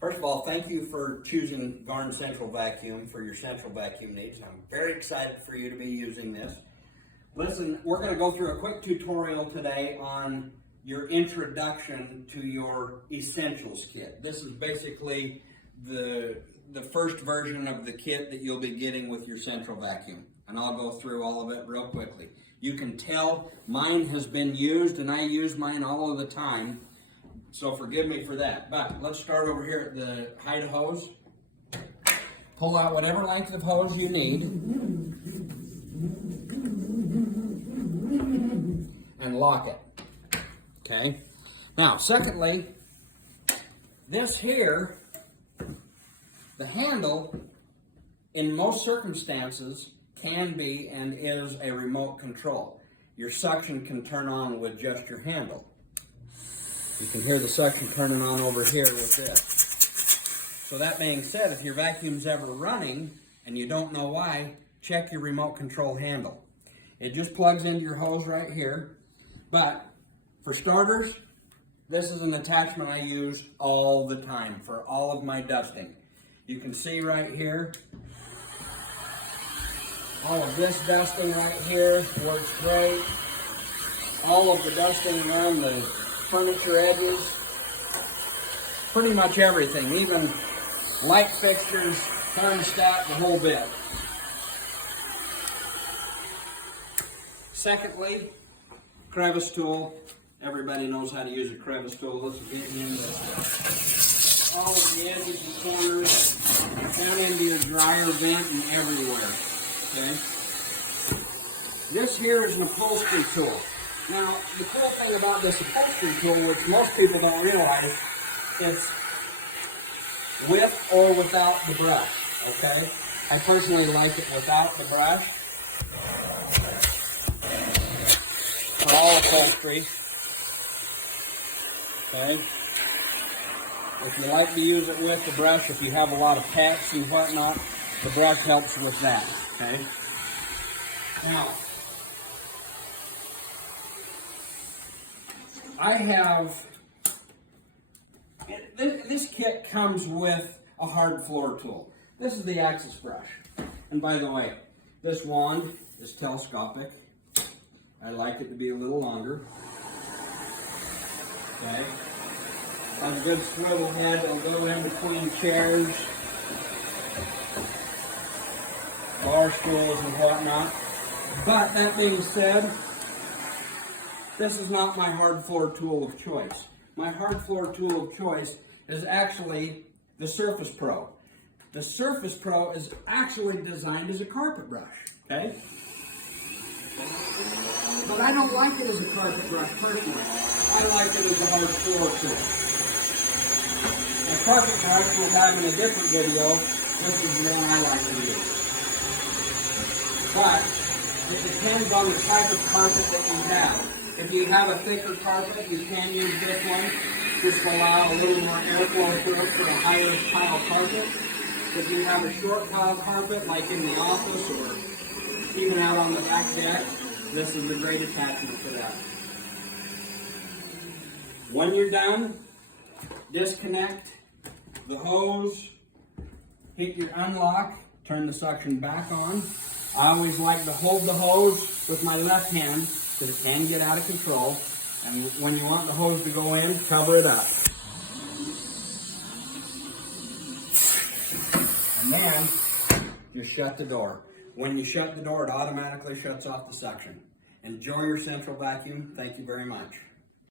First of all, thank you for choosing Garn Central Vacuum for your central vacuum needs. I'm very excited for you to be using this. Listen, we're going to go through a quick tutorial today on your introduction to your Essentials kit. This is basically the first version of the kit that you'll be getting with your central vacuum. And I'll go through all of it real quickly. You can tell mine has been used, and I use mine all of the time. So forgive me for that. But let's start over here at the height of hose. Pull out whatever length of hose you need. And lock it. Okay. Now, secondly, this here, the handle, in most circumstances, can be and is a remote control. Your suction can turn on with just your handle. You can hear the suction turning on over here with this. So that being said, if your vacuum's ever running and you don't know why, check your remote control handle. It just plugs into your hose right here. But for starters, this is an attachment I use all the time for all of my dusting. You can see right here, all of this dusting right here works great. All of the dusting around the furniture edges, pretty much everything, even light fixtures, thermostat, the whole bit. Secondly, crevice tool. Everybody knows how to use a crevice tool. Let's get into all of the edges and corners, down into your dryer vent and everywhere. Okay. This here is an upholstery tool. Now, the cool thing about this upholstery tool, which most people don't realize, it's with or without the brush, okay? I personally like it without the brush for all upholstery, okay? If you like to use it with the brush, if you have a lot of pets and whatnot, the brush helps with that, okay? Now, I have, this kit comes with a hard floor tool. This is the axis brush. And by the way, this wand is telescopic. I like it to be a little longer. Okay. Has a good swivel head. It'll go in between chairs, bar stools and whatnot. But that being said, this is not my hard floor tool of choice. My hard floor tool of choice is actually the Surface Pro. The Surface Pro is actually designed as a carpet brush, okay? But I don't like it as a carpet brush personally. I like it as a hard floor tool. A carpet brush we'll have in a different video. This is the one I like to use. But it depends on the type of carpet that you have. If you have a thicker carpet, you can use this one. Just allow a little more airflow through it for a higher pile carpet. If you have a short pile carpet, like in the office or even out on the back deck, this is a great attachment for that. When you're done, disconnect the hose, hit your unlock, turn the suction back on. I always like to hold the hose with my left hand because it can get out of control. And when you want the hose to go in, cover it up. And then, just shut the door. When you shut the door, it automatically shuts off the suction. Enjoy your central vacuum. Thank you very much.